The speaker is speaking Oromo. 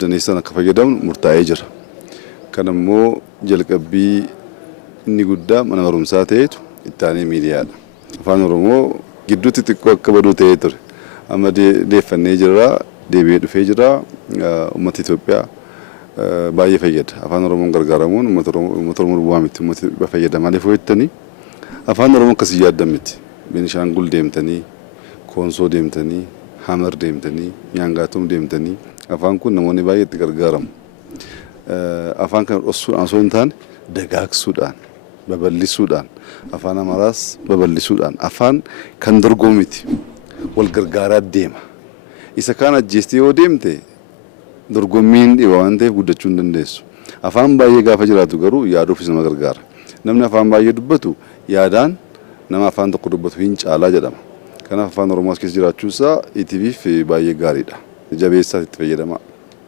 daneessan akka fayyadamnu murtaa'ee jira. Kanammoo jalqabbii inni guddaa mana barumsaa ta'etu itti aanee miidiyaadha. Afaan Oromoo gidduutti xiqqoo akka baduu ta'ee ture. Amma deeffannee jira, deebi'ee dhufee jira. Uummata Itoophiyaa baay'ee fayyada. Afaan Oromoon gargaaramuun uummata Oromoo duwwaa miti. Uummata fayyada maaliif hojjettanii? Afaan Oromoo akkasii yaaddan miti. Beenishaangul deemtanii, Koonsoo deemtanii, Hamar deemtanii, Nyaangaatum deemtanii. Afaan kun namoonni baay'ee itti gargaaramu. Afaan kana dhoksuudhaan osoo hin taane dagaagsuudhaan, babal'isuudhaan, afaan Amaaraas babal'isuudhaan, afaan kan dorgomu miti. Wal gargaaraa deema. Isa kaan ajjeestee yoo deemte dorgommiin dhiba waan ta'eef guddachuu hin dandeessu. Afaan baay'ee gaafa jiraatu garuu yaaduufis nama gargaara. Namni afaan baay'ee dubbatu yaadaan nama afaan tokko dubbatu hin caalaa jedhama. Kanaaf afaan Oromoo keessa jiraachuusaa ETVf baay'ee gaariidha. Jabeessaatti itti fayyadama.